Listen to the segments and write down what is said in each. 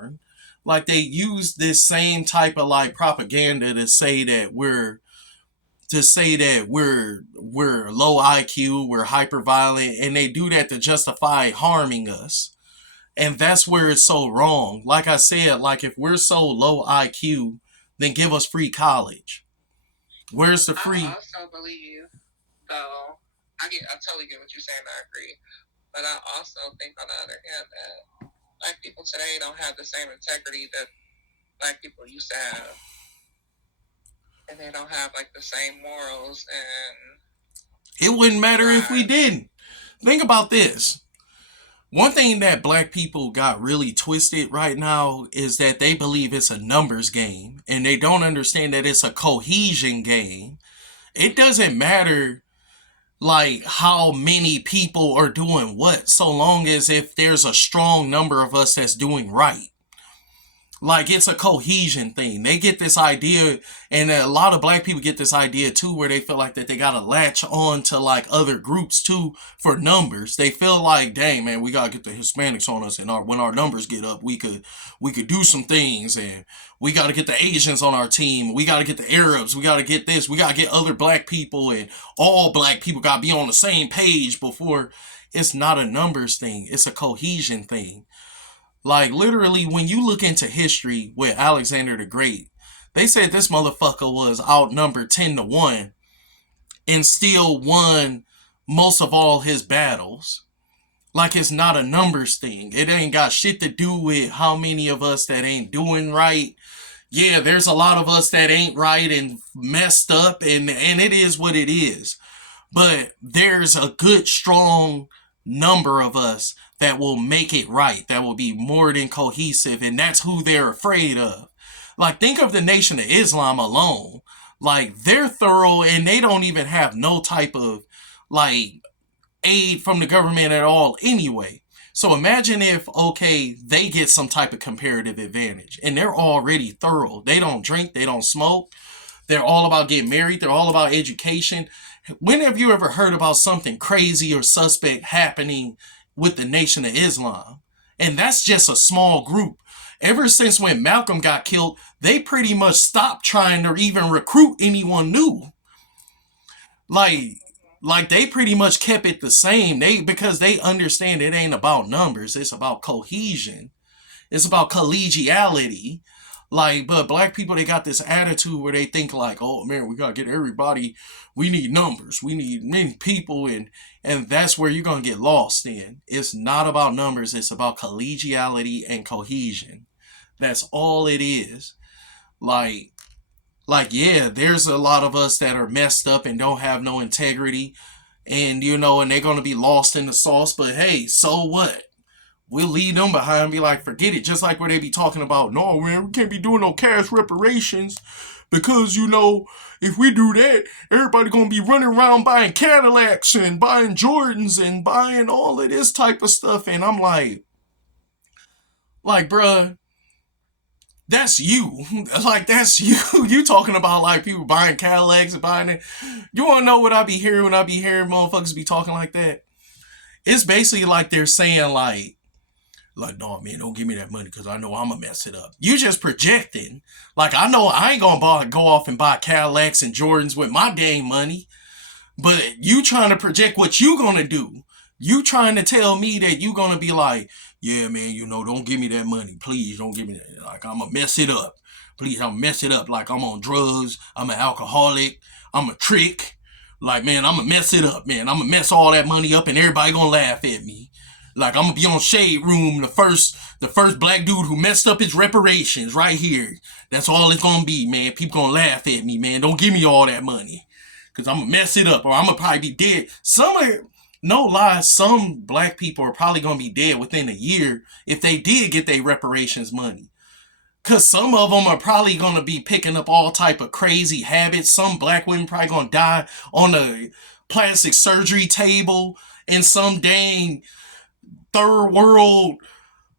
learn. Like they use this same type of like propaganda to say that we're low IQ, we're hyper violent, and they do that to justify harming us. And that's where it's so wrong. Like I said, like if we're so low IQ, then give us free college. Where's the I free? also believe, though, I totally get what you're saying. I agree, but I also think on the other hand that black people today don't have the same integrity that black people used to have, and they don't have like the same morals and It wouldn't matter if we drive. didn't. Think about this. One thing that black people got really twisted right now is that they believe it's a numbers game and they don't understand that it's a cohesion game. It doesn't matter like how many people are doing what, so long as if there's a strong number of us that's doing right. Like it's a cohesion thing. They get this idea, and a lot of black people get this idea too, where they feel like that they gotta latch on to like other groups too for numbers. They feel like, dang man, we gotta get the Hispanics on us, and when our numbers get up, we could do some things, and we gotta get the Asians on our team. We gotta get the Arabs. We gotta get this. We gotta get other black people, and all black people gotta be on the same page before. It's not a numbers thing. It's a cohesion thing. Like literally, when you look into history with Alexander the Great, they said this motherfucker was outnumbered 10-1 and still won most of all his battles. Like it's not a numbers thing. It ain't got shit to do with how many of us that ain't doing right. Yeah, there's a lot of us that ain't right and messed up, and it is what it is. But there's a good, strong number of us that will make it right, that will be more than cohesive, and that's who they're afraid of. Like, think of the Nation of Islam alone. Like, they're thorough and they don't even have no type of, like, aid from the government at all anyway. So imagine if, okay, they get some type of comparative advantage and they're already thorough. They don't drink, they don't smoke, they're all about getting married. They're all about education. When have you ever heard about something crazy or suspect happening with the Nation of Islam? And that's just a small group. Ever since when Malcolm got killed, they pretty much stopped trying to even recruit anyone new. Like, like they pretty much kept it the same. Because they understand it ain't about numbers. It's about cohesion. It's about collegiality. Like, but black people, they got this attitude where they think like, oh man, we gotta get everybody. We need numbers. We need many people, and that's where you're gonna get lost in. It's not about numbers. It's about collegiality and cohesion. That's all it is. Like, yeah, there's a lot of us that are messed up and don't have no integrity, and they're gonna be lost in the sauce. But hey, so what? We'll leave them behind and be like, forget it. Just like where they be talking about, no, man, we can't be doing no cash reparations because, if we do that, everybody gonna be running around buying Cadillacs and buying Jordans and buying all of this type of stuff. And I'm bruh, that's you. Like, that's you. You talking about, like, people buying Cadillacs and buying it. You wanna know what I be hearing when I be hearing motherfuckers be talking like that? It's basically like they're saying, like, no, man, don't give me that money because I know I'm going to mess it up. You just projecting. Like, I know I ain't going to go off and buy Cadillacs and Jordans with my dang money, but you trying to project what you going to do. You trying to tell me that you going to be like, yeah, man, don't give me that money. Please don't give me that. Like, I'm going to mess it up. Please, I'm going to mess it up. Like, I'm on drugs. I'm an alcoholic. I'm a trick. Like, man, I'm going to mess it up, man. I'm going to mess all that money up and everybody going to laugh at me. Like, I'm gonna be on Shade Room, the first black dude who messed up his reparations right here. That's all it's gonna be, man. People gonna laugh at me, man. Don't give me all that money, cause I'm gonna mess it up, or I'm gonna probably be dead. No lies, some black people are probably gonna be dead within a year if they did get their reparations money. Cause some of them are probably gonna be picking up all type of crazy habits. Some black women probably gonna die on a plastic surgery table in some dang third world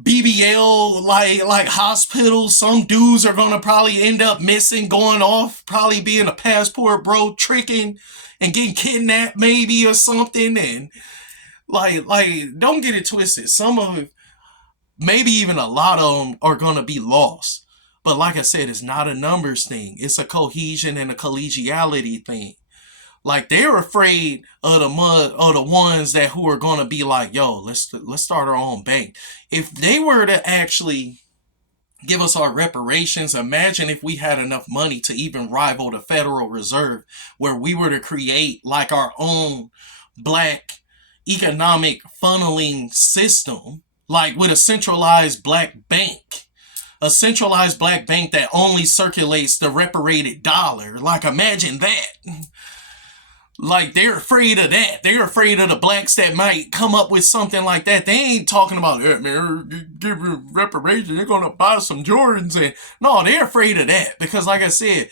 BBL like hospitals. Some dudes are gonna probably end up missing, going off, probably being a passport bro, tricking and getting kidnapped maybe or something. And like don't get it twisted. Some of maybe even a lot of them are going to be lost. But like I said, it's not a numbers thing. It's a cohesion and a collegiality thing. Like they're afraid of the ones that who are gonna be like, yo, let's start our own bank. If they were to actually give us our reparations, imagine if we had enough money to even rival the Federal Reserve, where we were to create like our own black economic funneling system, like with a centralized black bank. A centralized black bank that only circulates the reparated dollar. Like, imagine that. Like, they're afraid of that. They're afraid of the blacks that might come up with something like that. They ain't talking about, yeah, man, give you reparations. They're going to buy some Jordans. And no, they're afraid of that. Because, like I said,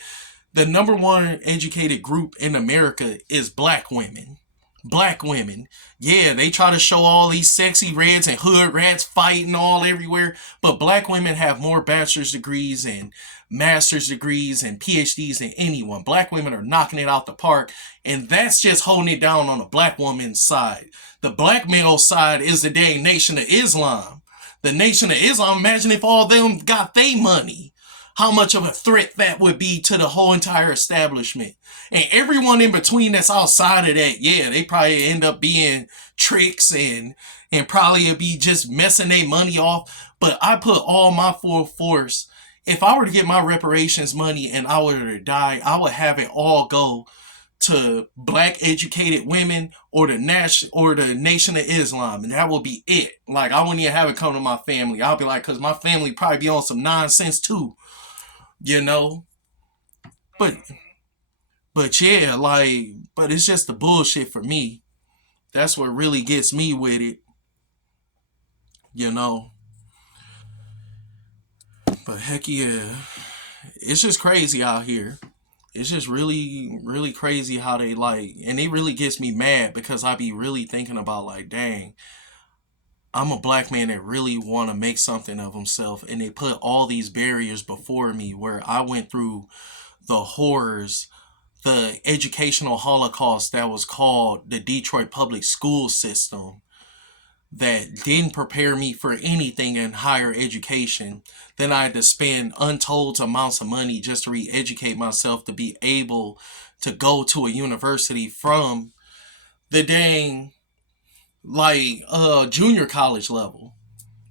the number one educated group in America is black women. Black women. Yeah, they try to show all these sexy reds and hood rats fighting all everywhere. But black women have more bachelor's degrees and master's degrees and PhDs than anyone. Black women are knocking it out the park, and that's just holding it down on the black woman's side. The black male side is the dang Nation of Islam. The Nation of Islam, imagine if all of them got their money. How much of a threat that would be to the whole entire establishment. And everyone in between that's outside of that, yeah, they probably end up being tricks and probably be just messing their money off. But I put all my full force. If I were to get my reparations money and I were to die, I would have it all go to black educated women or the Nation of Islam, and that would be it. Like, I wouldn't even have it come to my family. I'll be like, because my family probably be on some nonsense too, you know. But yeah, like, but it's just the bullshit for me. That's what really gets me with it, you know. But heck yeah, it's just crazy out here. It's just really, really crazy how they like, and it really gets me mad because I be really thinking about like, dang, I'm a black man that really want to make something of himself, and they put all these barriers before me where I went through the horrors, the educational holocaust that was called the Detroit public school system that didn't prepare me for anything in higher education. Then I had to spend untold amounts of money just to re-educate myself to be able to go to a university from the dang like junior college level.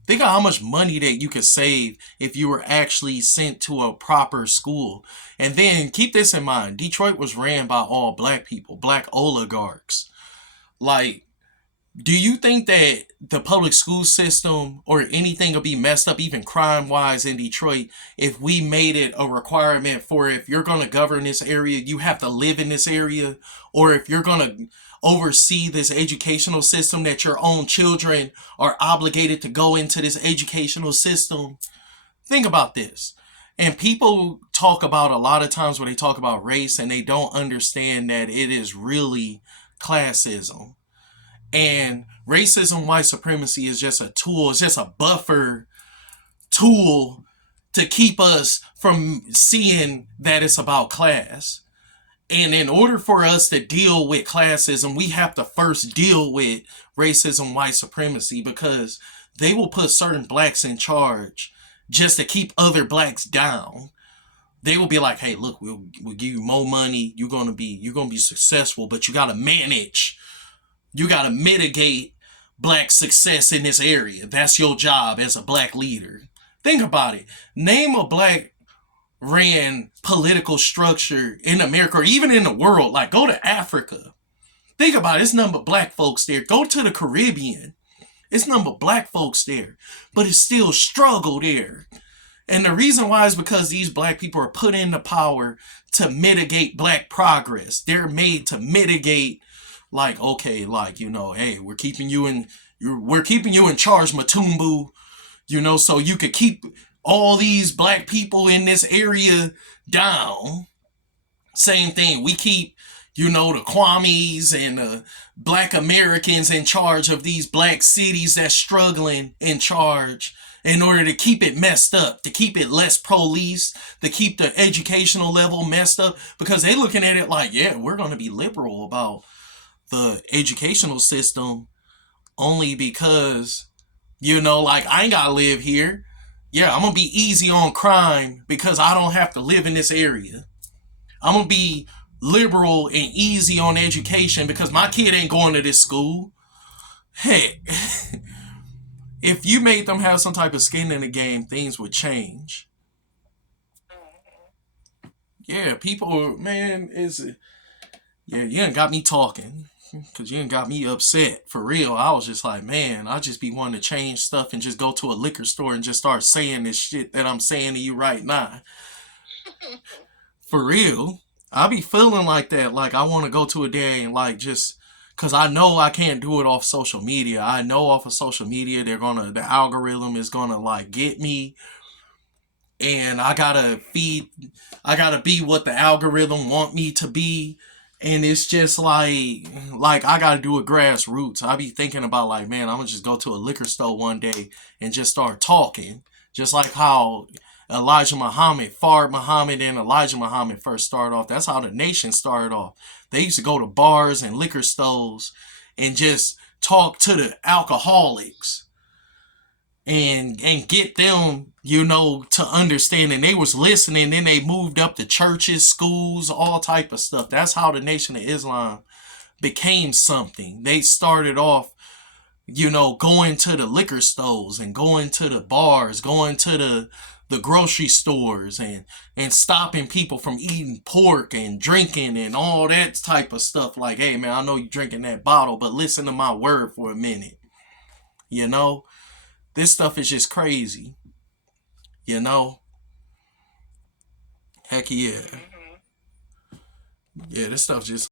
Think of how much money that you could save if you were actually sent to a proper school. And then keep this in mind, Detroit was ran by all black people, black oligarchs. Like, do you think that the public school system or anything will be messed up, even crime wise, in Detroit, if we made it a requirement for if you're going to govern this area, you have to live in this area, or if you're going to oversee this educational system, that your own children are obligated to go into this educational system? Think about this. And people talk about a lot of times when they talk about race and they don't understand that it is really classism. And racism, white supremacy is just a tool, it's just a buffer tool to keep us from seeing that it's about class. And in order for us to deal with classism, we have to first deal with racism, white supremacy, because they will put certain blacks in charge just to keep other blacks down. They will be like, hey, look, we'll give you more money, you're gonna be successful, but you gotta manage. You got to mitigate black success in this area. That's your job as a black leader. Think about it. Name a black ran political structure in America or even in the world. Like, go to Africa. Think about it. It's nothing but black folks there. Go to the Caribbean. It's nothing but black folks there. But it's still struggle there. And the reason why is because these black people are put into power to mitigate black progress. They're made to mitigate, like, okay, like, you know, hey, we're keeping you in charge, Matumbu, you know, so you could keep all these black people in this area down. Same thing. We keep, you know, the Kwames and the black Americans in charge of these black cities that's struggling in charge in order to keep it messed up, to keep it less police, to keep the educational level messed up, because they looking at it like, yeah, we're going to be liberal about the educational system only because You know, like I ain't gotta live here. Yeah, I'm gonna be easy on crime because I don't have to live in this area. I'm gonna be liberal and easy on education because my kid ain't going to this school. Heck, if you made them have some type of skin in the game, things would change. Mm-hmm. Yeah, people, man, is yeah, you ain't got me talking. Cause you ain't got me upset for real. I was just like, man, I just be wanting to change stuff and just go to a liquor store and just start saying this shit that I'm saying to you right now. For real. I be feeling like that. Like I want to go to a day and like just cause I know I can't do it off social media. I know off of social media the algorithm is gonna like get me, and I gotta be what the algorithm want me to be. And it's just like I gotta do it grassroots. I be thinking about like, man, I'm gonna just go to a liquor store one day and just start talking. Just like how Fard Muhammad and Elijah Muhammad first started off. That's how the nation started off. They used to go to bars and liquor stores and just talk to the alcoholics and get them, you know, to understand. And they was listening. Then they moved up to churches, schools, all type of stuff. That's how the Nation of Islam became something. They started off, you know, going to the liquor stores and going to the bars, going to the grocery stores and stopping people from eating pork and drinking and all that type of stuff. Like, hey man, I know you drinking that bottle, but listen to my word for a minute. You know, this stuff is just crazy. You know, heck yeah, Mm-hmm. yeah. This stuff just